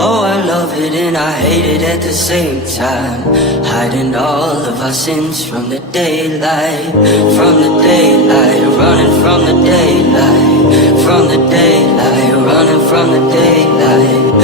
Oh, I love it and I hate it at the same time. Hiding all of our sins from the daylight. From the daylight, running from the daylight. From the daylight, running from the daylight.